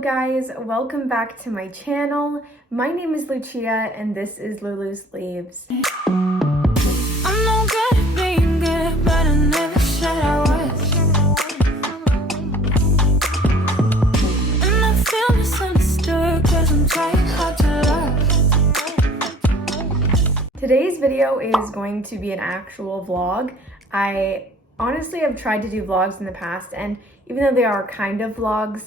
Hello guys, welcome back to my channel. My name is Lucia and this is Lulusleaves. I'm no good at being good, but I never said I was. And I feel misunderstood, cause I'm trying hard to love. Today's video is going to be an actual vlog. I honestly have tried to do vlogs in the past, and even though they are kind of vlogs,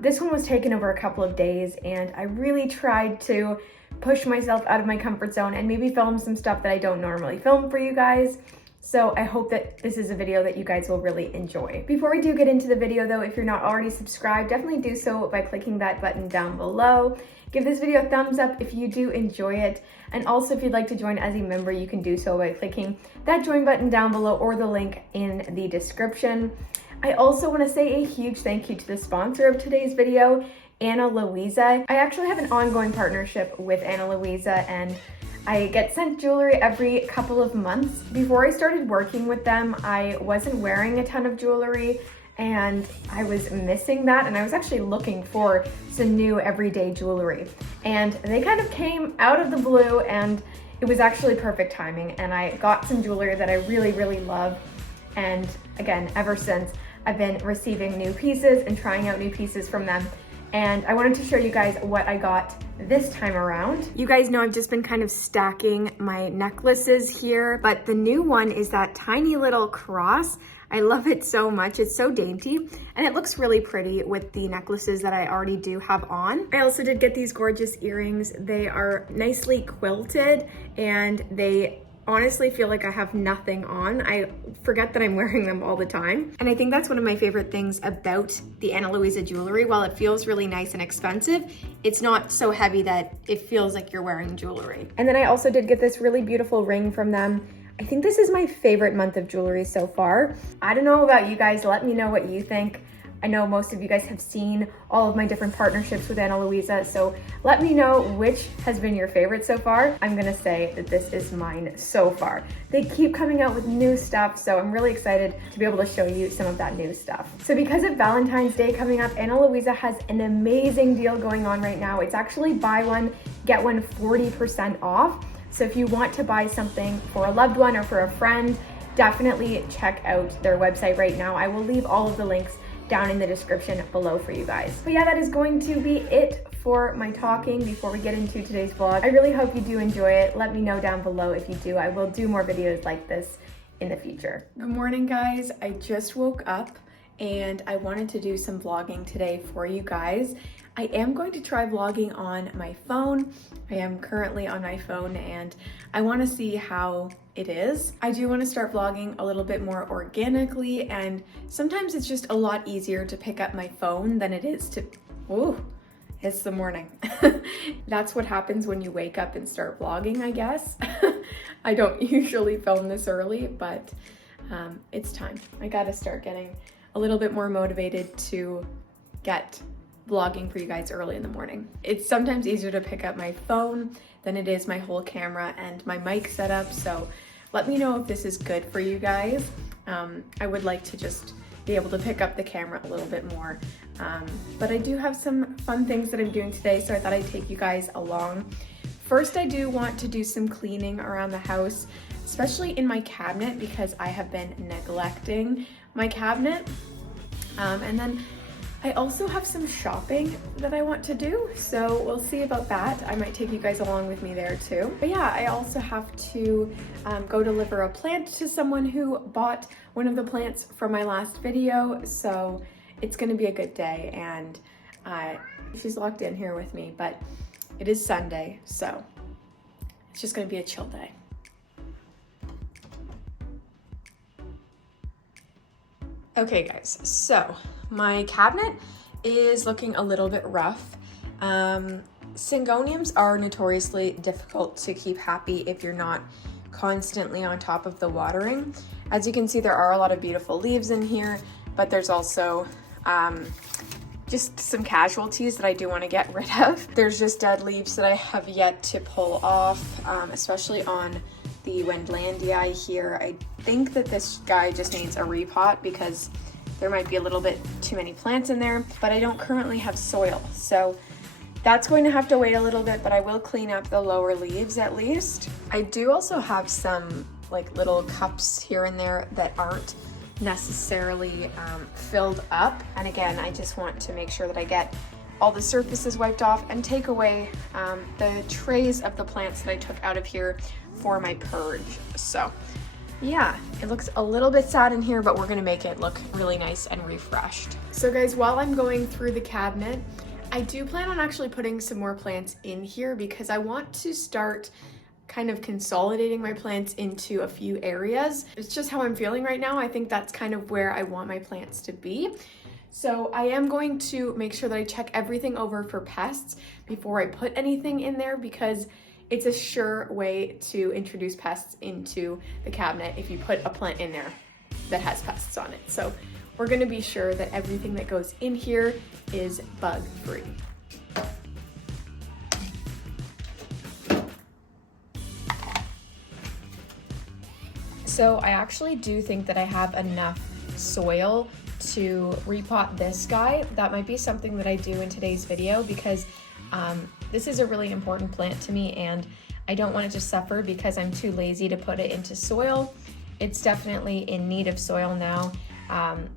this one was taken over a couple of days, and I really tried to push myself out of my comfort zone and maybe film some stuff that I don't normally film for you guys. So I hope that this is a video that you guys will really enjoy. Before we do get into the video though, if you're not already subscribed, definitely do so by clicking that button down below. Give this video a thumbs up if you do enjoy it. And also if you'd like to join as a member, you can do so by clicking that join button down below or the link in the description. I also want to say a huge thank you to the sponsor of today's video, Ana Luisa. I actually have an ongoing partnership with Ana Luisa, and I get sent jewelry every couple of months. Before I started working with them, I wasn't wearing a ton of jewelry and I was missing that, and I was actually looking for some new everyday jewelry. And they kind of came out of the blue, and it was actually perfect timing, and I got some jewelry that I really, really love. And again, ever since, I've been receiving new pieces and trying out new pieces from them. And I wanted to show you guys what I got this time around. You guys know I've just been kind of stacking my necklaces here, but the new one is that tiny little cross. I love it so much. It's so dainty, and it looks really pretty with the necklaces that I already do have on. I also did get these gorgeous earrings. They are nicely quilted, and they honestly feel like I have nothing on. I forget that I'm wearing them all the time. And I think that's one of my favorite things about the Ana Luisa jewelry. While it feels really nice and expensive, it's not so heavy that it feels like you're wearing jewelry. And then I also did get this really beautiful ring from them. I think this is my favorite month of jewelry so far. I don't know about you guys, let me know what you think. I know most of you guys have seen all of my different partnerships with Ana Luisa, so let me know which has been your favorite so far. I'm gonna say that this is mine so far. They keep coming out with new stuff, so I'm really excited to be able to show you some of that new stuff. So because of Valentine's Day coming up, Ana Luisa has an amazing deal going on right now. It's actually buy one, get one 40% off. So if you want to buy something for a loved one or for a friend, definitely check out their website right now. I will leave all of the links down in the description below for you guys. But yeah, that is going to be it for my talking before we get into today's vlog. I really hope you do enjoy it. Let me know down below if you do. I will do more videos like this in the future. Good morning, guys. I just woke up and I wanted to do some vlogging today for you guys. I am going to try vlogging on my phone. I am currently on my phone and I want to see how it is. I do want to start vlogging a little bit more organically, and sometimes it's just a lot easier to pick up my phone than it is to, ooh, it's the morning. That's what happens when you wake up and start vlogging, I guess. I don't usually film this early, but it's time. I gotta start getting a little bit more motivated to get vlogging for you guys early in the morning. It's sometimes easier to pick up my phone than it is my whole camera and my mic setup, so let me know if this is good for you guys. I would like to just be able to pick up the camera a little bit more, but I do have some fun things that I'm doing today, so I thought I'd take you guys along. First, I do want to do some cleaning around the house, especially in my cabinet, because I have been neglecting my cabinet, and then I also have some shopping that I want to do, so we'll see about that. I might take you guys along with me there too. But yeah, I also have to go deliver a plant to someone who bought one of the plants from my last video, so it's gonna be a good day, and she's locked in here with me, but it is Sunday, so it's just gonna be a chill day. Okay guys, so my cabinet is looking a little bit rough. Syngoniums are notoriously difficult to keep happy if you're not constantly on top of the watering. As you can see, there are a lot of beautiful leaves in here, but there's also just some casualties that I do want to get rid of. There's just dead leaves that I have yet to pull off, especially on the Wendlandii here. I think that this guy just needs a repot because there might be a little bit too many plants in there, but I don't currently have soil. So that's going to have to wait a little bit, but I will clean up the lower leaves at least. I do also have some like little cups here and there that aren't necessarily filled up. And again, I just want to make sure that I get all the surfaces wiped off and take away the trays of the plants that I took out of here for my purge. So yeah, it looks a little bit sad in here, but we're gonna make it look really nice and refreshed. So guys, while I'm going through the cabinet, I do plan on actually putting some more plants in here because I want to start kind of consolidating my plants into a few areas. It's just how I'm feeling right now. I think that's kind of where I want my plants to be. So I am going to make sure that I check everything over for pests before I put anything in there, because it's a sure way to introduce pests into the cabinet if you put a plant in there that has pests on it. So we're gonna be sure that everything that goes in here is bug free. So I actually do think that I have enough soil to repot this guy. That might be something that I do in today's video, because this is a really important plant to me and I don't want it to suffer because I'm too lazy to put it into soil. It's definitely in need of soil now,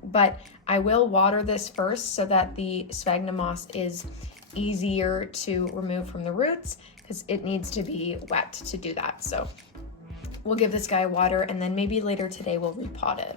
but I will water this first so that the sphagnum moss is easier to remove from the roots, because it needs to be wet to do that. So we'll give this guy water and then maybe later today we'll repot it.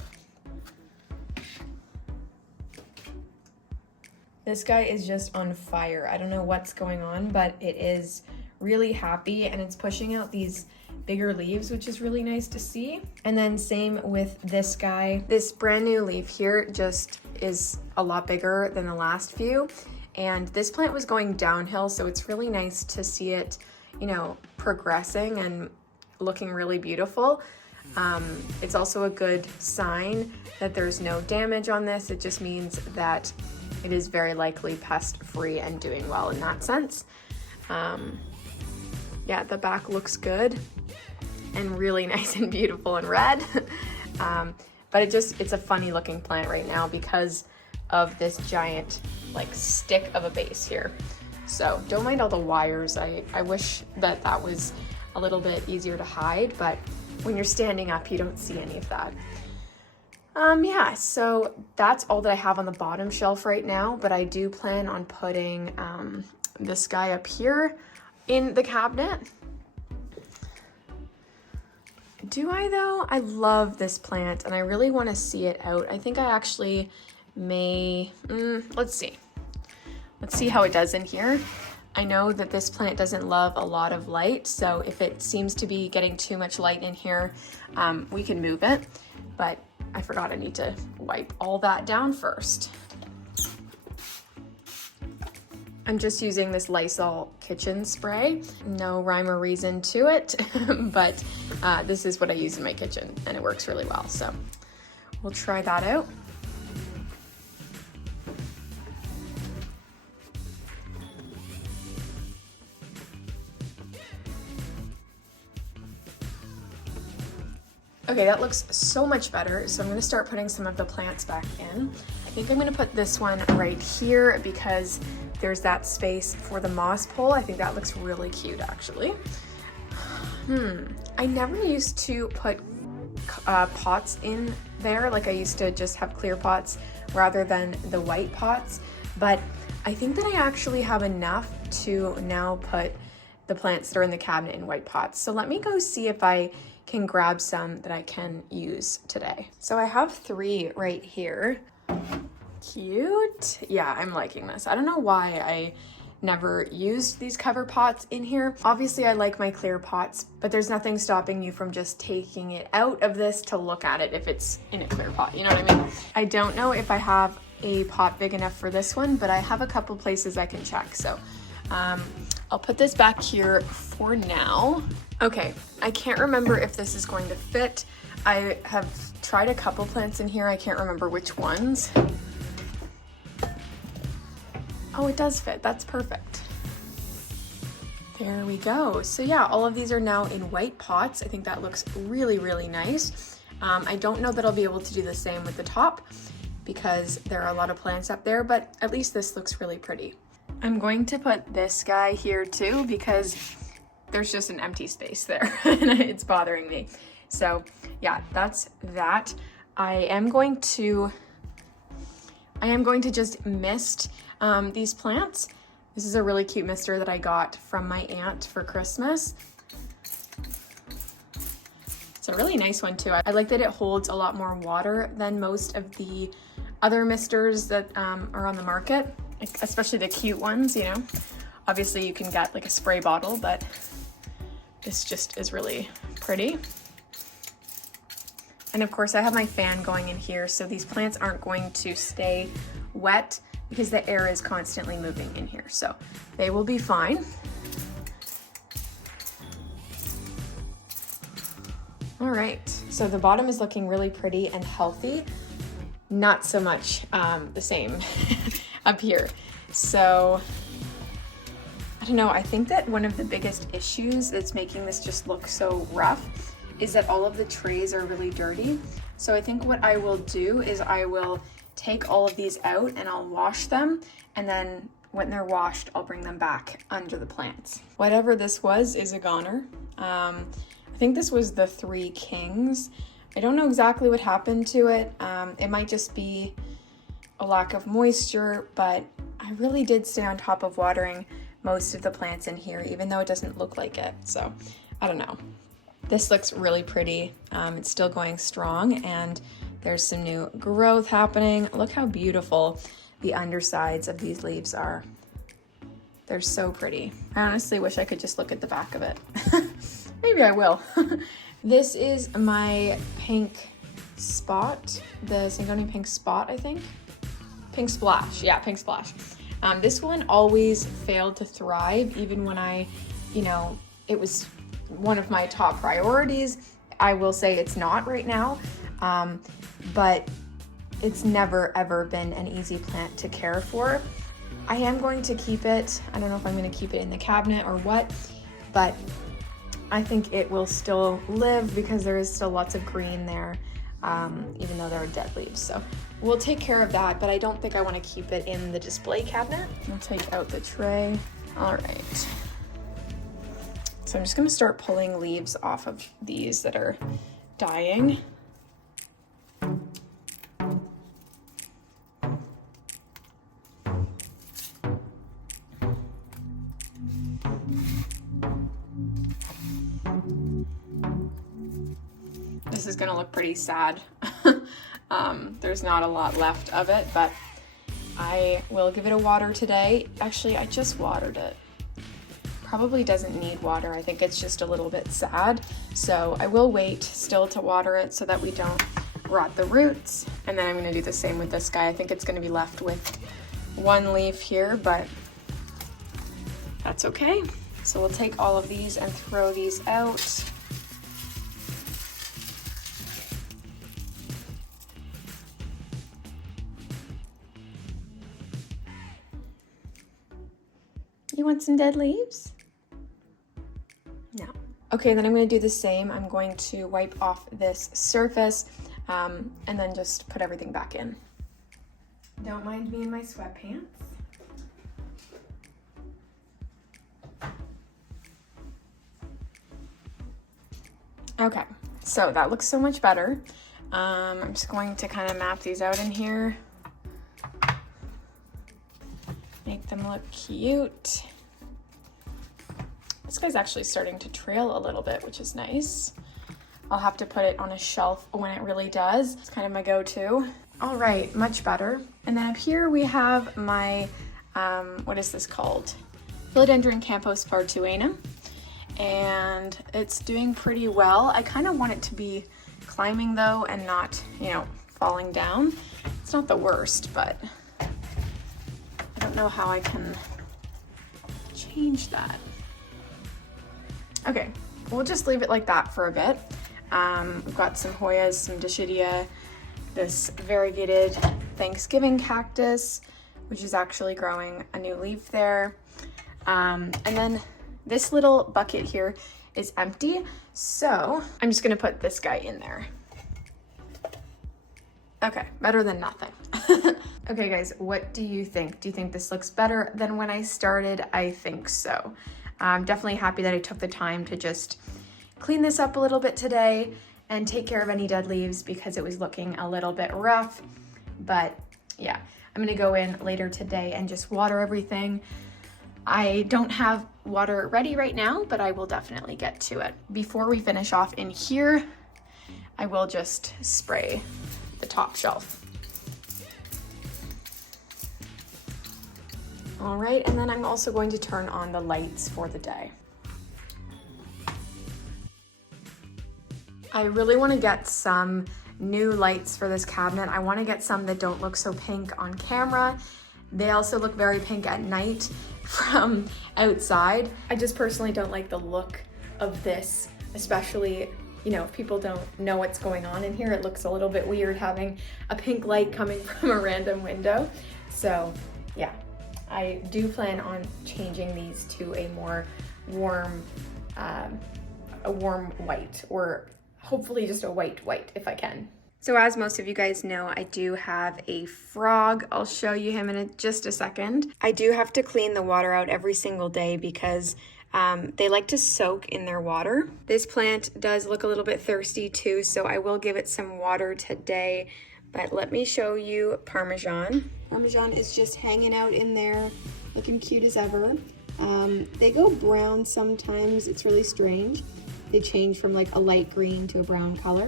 This guy is just on fire. I don't know what's going on, but it is really happy and it's pushing out these bigger leaves, which is really nice to see. And then same with this guy. This brand new leaf here just is a lot bigger than the last few. And this plant was going downhill, so it's really nice to see it, you know, progressing and looking really beautiful. It's also a good sign that there's no damage on this. It just means that it is very likely pest free and doing well in that sense. Yeah, the back looks good and really nice and beautiful and red. But it's a funny looking plant right now because of this giant like stick of a base here. So don't mind all the wires. I wish that that was a little bit easier to hide, but when you're standing up, you don't see any of that. Yeah, so that's all that I have on the bottom shelf right now, but I do plan on putting this guy up here in the cabinet. Do I though? I love this plant and I really want to see it out. I think I actually may, let's see. Let's see how it does in here. I know that this plant doesn't love a lot of light, so if it seems to be getting too much light in here, we can move it, but I forgot I need to wipe all that down first. I'm just using this Lysol kitchen spray. No rhyme or reason to it, but this is what I use in my kitchen and it works really well. So we'll try that out. Okay, that looks so much better. So I'm gonna start putting some of the plants back in. I think I'm gonna put this one right here because there's that space for the moss pole. I think that looks really cute actually. I never used to put pots in there. Like I used to just have clear pots rather than the white pots. But I think that I actually have enough to now put the plants that are in the cabinet in white pots. So let me go see if I can grab some that I can use today. So I have 3 right here. Cute. Yeah, I'm liking this. I don't know why I never used these cover pots in here. Obviously I like my clear pots, but there's nothing stopping you from just taking it out of this to look at it if it's in a clear pot, you know what I mean? I don't know if I have a pot big enough for this one, but I have a couple places I can check. So I'll put this back here for now. Okay, I can't remember if this is going to fit. I have tried a couple plants in here. I can't remember which ones. Oh, it does fit. That's perfect. There we go. So yeah, all of these are now in white pots. I think that looks really, really nice. I don't know that I'll be able to do the same with the top because there are a lot of plants up there, but at least this looks really pretty. I'm going to put this guy here too because there's just an empty space there and it's bothering me. So yeah, that's that. I am going to just mist these plants. This is a really cute mister that I got from my aunt for Christmas. It's a really nice one too. I like that it holds a lot more water than most of the other misters that are on the market, especially the cute ones, you know. Obviously you can get like a spray bottle, but this just is really pretty. And of course I have my fan going in here, so these plants aren't going to stay wet because the air is constantly moving in here, so they will be fine. All right, so the bottom is looking really pretty and healthy. Not so much the same up here. So I don't know, I think that one of the biggest issues that's making this just look so rough is that all of the trays are really dirty. So I think what I will do is I will take all of these out and I'll wash them, and then when they're washed, I'll bring them back under the plants. Whatever this was is a goner. I think this was the 3 Kings. I don't know exactly what happened to it. It might just be a lack of moisture, but I really did stay on top of watering most of the plants in here, even though it doesn't look like it. So I don't know. This looks really pretty. It's still going strong and there's some new growth happening. Look how beautiful the undersides of these leaves are. They're so pretty. I honestly wish I could just look at the back of it. Maybe I will. This is my pink spot, the Syngonium pink spot, I think. Pink splash, yeah, pink splash. This one always failed to thrive, even when it was one of my top priorities. I will say it's not right now, but it's never ever been an easy plant to care for. I am going to keep it. I don't know if I'm going to keep it in the cabinet or what, but I think it will still live because there is still lots of green there, even though there are dead leaves. So we'll take care of that, but I don't think I want to keep it in the display cabinet. I'll take out the tray. All right. So I'm just going to start pulling leaves off of these that are dying. This is going to look pretty sad. There's not a lot left of it, but I will give it a water today. Actually, I just watered it. Probably doesn't need water. I think it's just a little bit sad. So I will wait still to water it so that we don't rot the roots. And then I'm going to do the same with this guy. I think it's going to be left with 1 leaf here, but that's okay. So we'll take all of these and throw these out. You want some dead leaves? No. Okay, then I'm going to do the same. I'm going to wipe off this surface and then just put everything back in. Don't mind me in my sweatpants. Okay, so that looks so much better. I'm just going to kind of map these out in here. Make them look cute. This guy's actually starting to trail a little bit, which is nice. I'll have to put it on a shelf when it really does. It's kind of my go-to. All right, much better. And then up here we have my, what is this called? Philodendron Campos Fartuanum. And it's doing pretty well. I kind of want it to be climbing though and not, falling down. It's not the worst, but I don't know how I can change that. Okay, we'll just leave it like that for a bit. We've got some Hoyas, some Dischidia, this variegated Thanksgiving cactus, which is actually growing a new leaf there. And then this little bucket here is empty, so I'm just gonna put this guy in there. Okay, better than nothing. Okay guys, what do you think? Do you think this looks better than when I started? I think so. I'm definitely happy that I took the time to just clean this up a little bit today and take care of any dead leaves because it was looking a little bit rough. But yeah, I'm gonna go in later today and just water everything. I don't have water ready right now, but I will definitely get to it. Before we finish off in here, I will just spray the top shelf. All right, and then I'm also going to turn on the lights for the day. I really want to get some new lights for this cabinet. I want to get some that don't look so pink on camera. They also look very pink at night from outside. I just personally don't like the look of this, especially, you know, if people don't know what's going on in here. It looks a little bit weird having a pink light coming from a random window. So yeah, I do plan on changing these to a more warm white, or hopefully just a white if I can. So as most of you guys know, I do have a frog. I'll show you him in just a second. I do have to clean the water out every single day because they like to soak in their water. This plant does look a little bit thirsty too, so I will give it some water today. But let me show you Parmesan. Parmesan is just hanging out in there, looking cute as ever. They go brown sometimes. It's really strange. They change from like a light green to a brown color,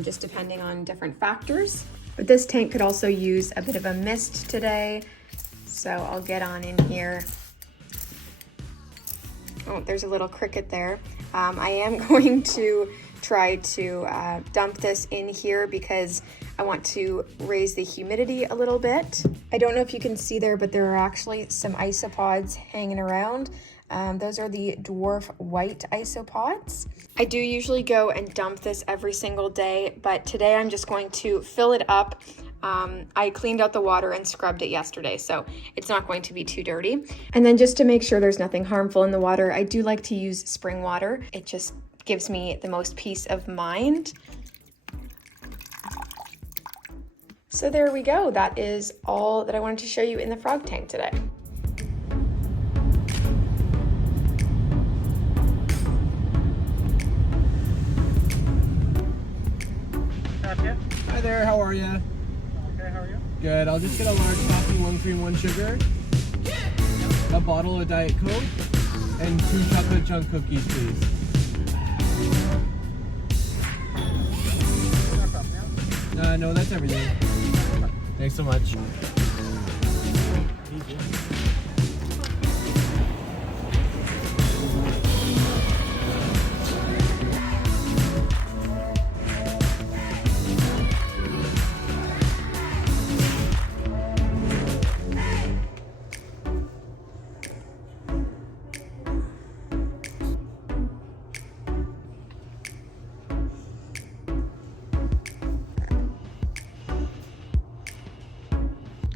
just depending on different factors. But this tank could also use a bit of a mist today, so I'll get on in here. Oh, there's a little cricket there. I am going to try to dump this in here because I want to raise the humidity a little bit. I don't know if you can see there, but there are actually some isopods hanging around. Those are the dwarf white isopods. I do usually go and dump this every single day, but today I'm just going to fill it up. I cleaned out the water and scrubbed it yesterday, so it's not going to be too dirty. And then just to make sure there's nothing harmful in the water, I do like to use spring water. It just gives me the most peace of mind. So there we go. That is all that I wanted to show you in the frog tank today. Hi there, how are you? Okay, how are you? Good, I'll just get a large coffee, 1 cream, 1 sugar, a bottle of Diet Coke, and 2 chocolate chunk cookies, please. No, that's everything. Thanks so much.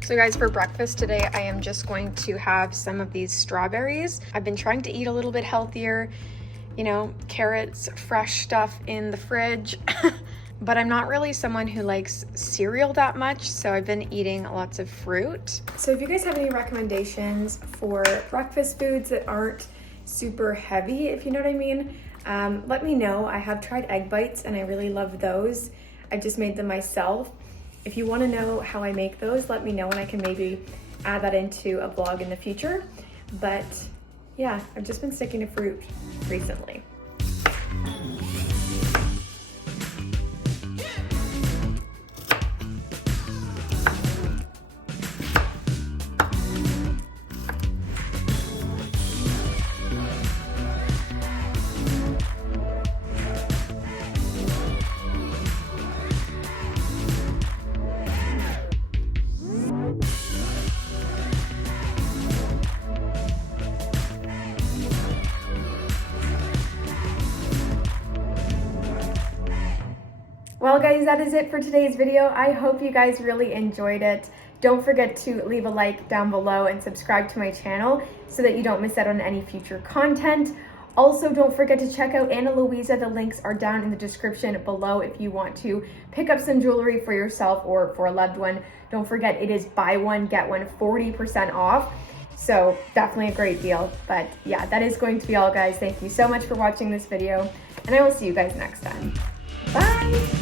So guys, for breakfast today, I am just going to have some of these strawberries. I've been trying to eat a little bit healthier, you know, carrots, fresh stuff in the fridge, but I'm not really someone who likes cereal that much, so I've been eating lots of fruit. So if you guys have any recommendations for breakfast foods that aren't super heavy, if you know what I mean, let me know. I have tried egg bites and I really love those. I just made them myself. If you want to know how I make those, let me know and I can maybe add that into a vlog in the future. But yeah, I've just been sticking to fruit recently. Well guys, that is it for today's video. I hope you guys really enjoyed it. Don't forget to leave a like down below and subscribe to my channel so that you don't miss out on any future content. Also, don't forget to check out Ana Luisa. The links are down in the description below if you want to pick up some jewelry for yourself or for a loved one. Don't forget, it is buy one, get one 40% off. So definitely a great deal. But yeah, that is going to be all, guys. Thank you so much for watching this video, and I will see you guys next time. Bye!